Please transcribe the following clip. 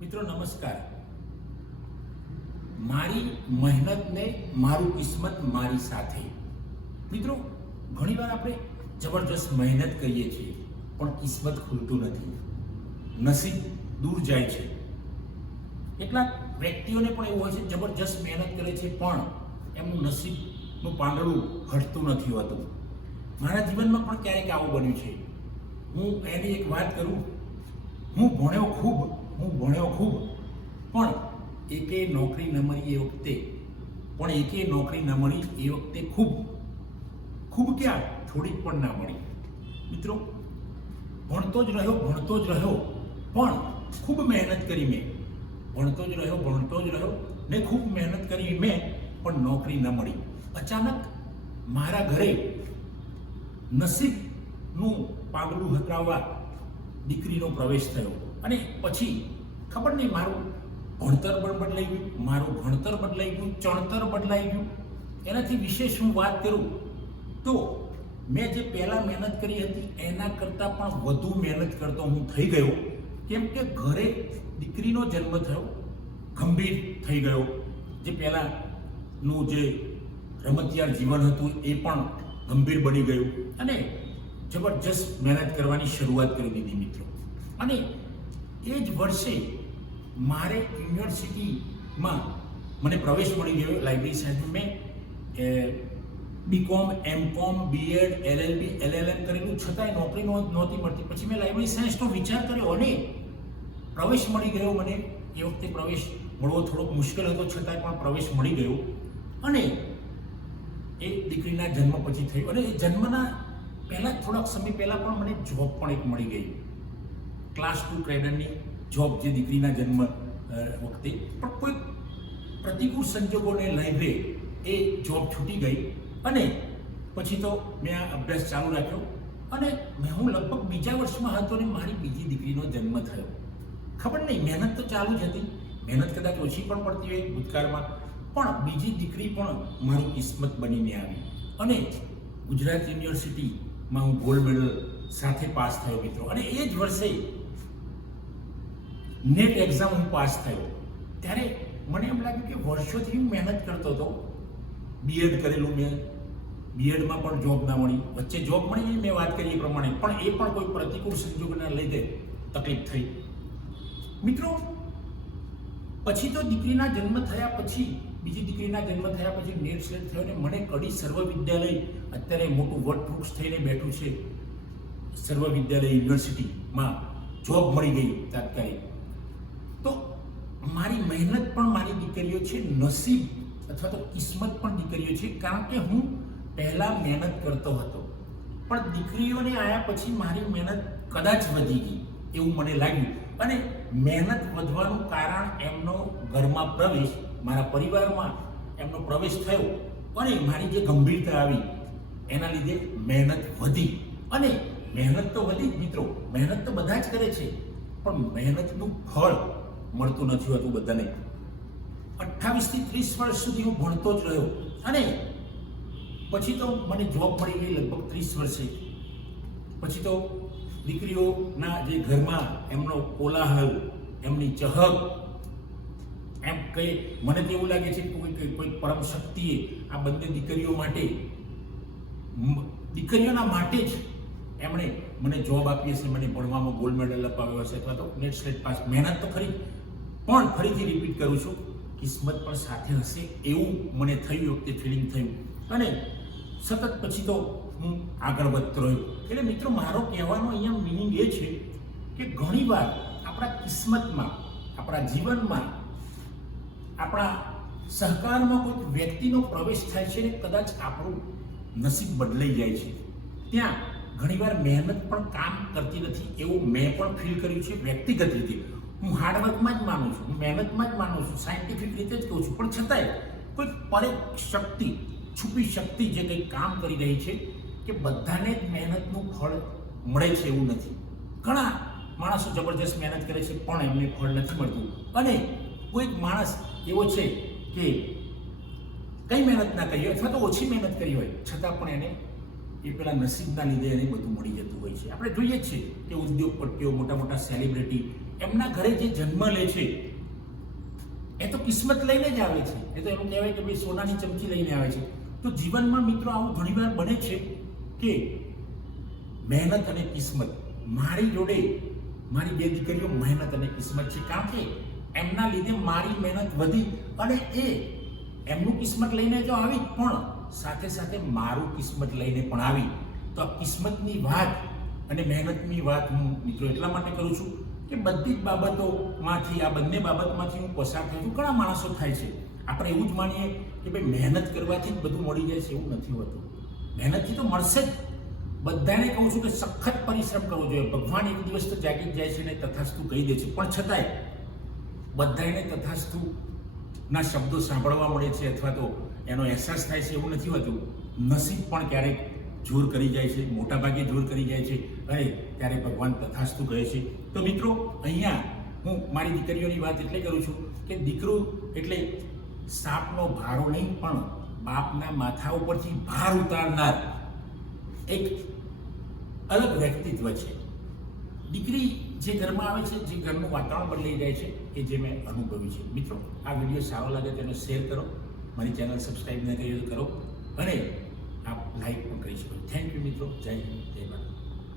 મિત્રો નમસ્કાર. મારી મહેનતને મારું કિસ્મત મારી સાથે. મિત્રો ઘણીવાર આપણે જબરજસ્ત મહેનત કરીએ છીએ પણ કિસ્મત ખુલતું નથી, નસીબ દૂર જાય છે. કેટલાક વ્યક્તિઓને પણ એવું હોય છે જબરજસ્ત મહેનત કરે છે પણ એમનું નસીબનું પાંદડું હટતું નથી હોતું. મારા જીવનમાં પણ ક્યારેક આવું બન્યું છે. હું એની એક વાત કરું. હું ભણ્યો ખૂબ પણ એકે નોકરી ન મળી એ વખતે ખૂબ ક્યાં થોડીક પણ ના મળી. મિત્રો ભણતો જ રહ્યો પણ ખૂબ મહેનત કરી મેં. ભણતો જ રહ્યો ને ખૂબ મહેનત કરી મેં પણ નોકરી ન મળી. અચાનક મારા ઘરે નસીબનું પાંગડું હતરાવવા દીકરીનો પ્રવેશ થયો અને પછી ખબર નહીં મારું ભણતર પણ બદલાઈ ગયું, ચણતર બદલાઈ ગયું. એનાથી વિશેષ હું વાત કરું તો મેં જે પહેલાં મહેનત કરી હતી એના કરતાં પણ વધુ મહેનત કરતો હું થઈ ગયો. કેમ કે ઘરે દીકરીનો જન્મ થયો, ગંભીર થઈ ગયો. જે પહેલાંનું જે રમતિયાળ જીવન હતું એ પણ ગંભીર બની ગયું અને જબરજસ્ત મહેનત કરવાની શરૂઆત કરી દીધી મિત્રો. અને એ જ વર્ષે મારે યુનિવર્સિટીમાં મને પ્રવેશ મળી ગયો. લાઇબ્રેરી સાયન્સમાં મેં BCom, MCom, BEd, LLB, LLM કરેલું છતાંય નોકરી નહોતી મળતી. પછી મેં લાઇબ્રેરી સાયન્સનો વિચાર કર્યો અને પ્રવેશ મળી ગયો મને. એ વખતે પ્રવેશ મળવો થોડોક મુશ્કેલ હતો છતાંય પણ પ્રવેશ મળી ગયો. અને એ દીકરીના જન્મ પછી થયું અને એ જન્મના પહેલાં થોડાક સમય પહેલાં પણ મને જોબ પણ એક મળી ગઈ, ક્લાસ 2 કેડરની જોબ. જે દીકરીના જન્મ વખતે પણ કોઈ પ્રતિકૂળ સંજોગોને લીધે એ જોબ છૂટી ગઈ અને પછી તો મેં આ અભ્યાસ ચાલુ રાખ્યો અને હું લગભગ બીજા વર્ષમાં હતો ને મારી બીજી દીકરીનો જન્મ થયો. ખબર નહીં, મહેનત તો ચાલુ જ હતી, મહેનત કદાચ ઓછી પણ પડતી હોય ભૂતકાળમાં, પણ બીજી દીકરી પણ મારું કિસ્મત બનીને આવી અને ગુજરાત યુનિવર્સિટીમાં હું ગોલ્ડ મેડલ સાથે પાસ થયો મિત્રો. અને એ જ વર્ષે નેટ એક્ઝામ હું પાસ થયો. ત્યારે મને એમ લાગ્યું કે વર્ષોથી હું મહેનત કરતો હતો. BEd કરેલું મેં, BEdમાં પણ જોબ ના મળી. વચ્ચે જોબ મળી મેં વાત કરી એ પ્રમાણે, પણ એ પણ કોઈ પ્રતિકૂળ સંજોગોના લીધે તકલીફ થઈ મિત્રો. પછી તો દીકરીના જન્મ થયા પછી, બીજી દીકરીના જન્મ થયા પછી નેટ સિલેક્ટ થયો ને મને કડી સર્વવિદ્યાલય, અત્યારે મોટું વટવૃક્ષ થઈને બેઠું છે, સર્વવિદ્યાલય યુનિવર્સિટીમાં જોબ મળી ગઈ તાત્કાલિક. તો મારી મહેનત પણ મારી દીકરીઓ છે, નસીબ અથવા તો કિસ્મત પણ દીકરીઓ છે. કારણ કે હું પહેલાં મહેનત કરતો હતો પણ દીકરીઓને આવ્યા પછી મારી મહેનત કદાચ વધી ગઈ એવું મને લાગ્યું. અને મહેનત વધવાનું કારણ એમનો ઘરમાં પ્રવેશ, મારા પરિવારમાં એમનો પ્રવેશ થયો અને મારી જે ગંભીરતા આવી એના લીધે મહેનત વધી. અને મહેનત તો વધી મિત્રો, મહેનત તો બધા જ કરે છે પણ મહેનતનું ફળ મળતું નથી હોતું બધાને. 28 થી 30 વર્ષ સુધી હું ભણતો જ રહ્યો અને પછી તો મને જોબ મળી ગઈ લગભગ 30 વર્ષે. પછી તો દીકરીઓના જે ઘરમાં એમનો કોલાહલ, એમની ચહક, એમ કંઈ મને તો એવું લાગે છે કે કોઈ પરમ શક્તિએ આ બંને દીકરીઓના માટે જ એમણે મને જોબ આપી હશે, મને ભણવામાં ગોલ્ડ મેડલ અપાવ્યો હશે અથવા તો નેટ સ્લેટ પાસ. મહેનત તો ખરી પણ ફરીથી રિપીટ કરું છું, કિસ્મત પણ સાથે હશે એવું મને થયું, વખતે ફિલિંગ થયું અને સતત પછી તો હું આગળ વધતો રહ્યો. એટલે મિત્રો મારો કહેવાનો અહીંયા મિનિંગ એ છે કે ઘણીવાર આપણા કિસ્મતમાં, આપણા જીવનમાં, આપણા સહકારમાં કોઈ વ્યક્તિનો પ્રવેશ થાય છે ને કદાચ આપણું નસીબ બદલાઈ જાય છે. ત્યાં ઘણીવાર મહેનત પણ કામ કરતી નથી એવું મેં પણ ફીલ કર્યું છે વ્યક્તિગત રીતે. હું હાર્ડવર્કમાં જ માનું છું, હું મહેનતમાં જ માનું છું, સાયન્ટિફિક રીતે જ કહું છું, પણ છતાંય કોઈ પરોક્ષ શક્તિ, છુપી શક્તિ જે કંઈ કામ કરી રહી છે કે બધાને જ મહેનતનું ફળ મળે છે એવું નથી. ઘણા માણસો જબરજસ્ત મહેનત કરે છે પણ એમને ફળ નથી મળતું. અને કોઈક માણસ એવો છે કે કંઈ મહેનત ના કરી હોય અથવા તો ઓછી મહેનત કરી હોય છતાં પણ એને એ પેલા નસીબના લીધે એને બધું મળી જતું હોય છે. આપણે જોઈએ જ છીએ કે ઉદ્યોગપતિઓ, મોટા મોટા સેલિબ્રિટી, એમના ઘરે જે જન્મ લે છે એ તો કિસ્મત લઈને જ આવે છે. એ તો એવું કહેવાય કે ભાઈ સોનાની ચમચી લઈને આવે છે. તો જીવનમાં મિત્રો આવું ઘણીવાર બને છે કે મહેનત અને કિસ્મત, મારી જોડે મારી બે દીકરીઓ મહેનત અને કિસ્મત છે, કારણ કે એમના લીધે મારી મહેનત વધી અને એ એમનું કિસ્મત લઈને જો આવી પણ સાથે સાથે મારું કિસ્મત લઈને પણ આવી. તો આ કિસ્મતની વાત અને મહેનતની વાત હું મિત્રો એટલા માટે કરું છું કે બધી જ બાબતોમાંથી, આ બંને બાબતમાંથી હું પસાર થયો છું. ઘણા માણસો થાય છે, આપણે એવું જ માનીએ કે ભાઈ મહેનત કરવાથી જ બધું મળી જાય છે, એવું નથી હોતું. મહેનતથી તો મળશે જ. બધાને કહું છું કે સખત પરિશ્રમ કરવો જોઈએ. ભગવાન એક દિવસ તો જાગી જ જાય છે ને તથાસ્તુ કહી દે છે, પણ છતાંય બધાને તથાસ્તુ ના શબ્દો સાંભળવા મળે છે અથવા તો એનો અહેસાસ થાય છે એવું નથી હોતું. નસીબ પણ ક્યારેક જોર કરી જાય છે, મોટાભાગે જોર કરી જાય છે અને ત્યારે ભગવાન તથાસ્તુ કહે છે. તો મિત્રો અહીંયા હું મારી દીકરીઓની વાત એટલે કરું છું કે દીકરો એટલે સાપનો ભારો નહીં પણ બાપના માથા ઉપરથી ભાર ઉતારનાર એક અલગ વ્યક્તિત્વ છે. દીકરી જે ઘરમાં આવે છે, જે ઘરનું વાતાવરણ બદલાઈ જાય છે, એ જે મેં અનુભવ્યું છે. મિત્રો આ વિડીયો સારો લાગે તો એને શેર કરો, મારી ચેનલ સબસ્ક્રાઈબ ન કરી તો કરો અને આપ લાઈક પણ કરી શકો. થેન્ક યુ મિત્રો. જય હિન્દ, જય ભારત.